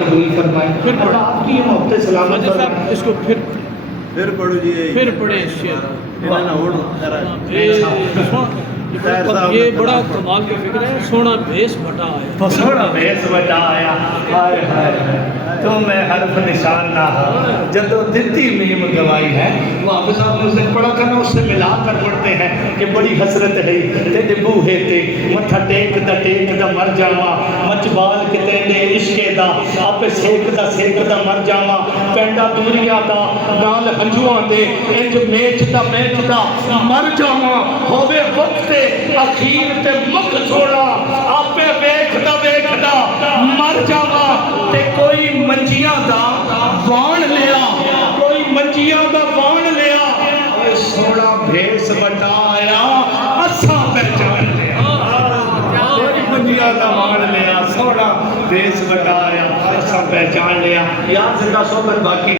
कबूल फरमाए। अल्लाह आपकी मोहब्बत सलामत फरमाए। इसको फिर पढ़ो जी, फिर पढ़े शेर। ये बड़ा कमाल का फिक्र है। सोना भेस बटा आया, सोना भेस बटा आया, हाय हाय तो मैं हरफ निशान ना हो जदों दित्ती मीम गवाई है। वहाँ साहब ने उसे पढ़ा था ना, उससे मिला कर पढ़ते हैं कि बड़ी हसरत है तेरे बूहे ते मत्था टेक दा मर जावा, मचबाल किते दे इश्के दा आपे सेक दा मर जावा, पेंडा दूरिया दा नाल हंजुआं दे इंज मेच दा मर जावा, होवे वक्त अखीर ते मुख छोड़ा आपे वेखदा मर जावा। ते कोई मंजियां दा वाण लिया, कोई मंजियां दा वाण लिया, सोना भेस बटाया असा पहचान लिया। कोई मंजियां दा वाण लिया, सोना भेस बटाया असा पहचान लिया। याद जिंदा सोबर बाकी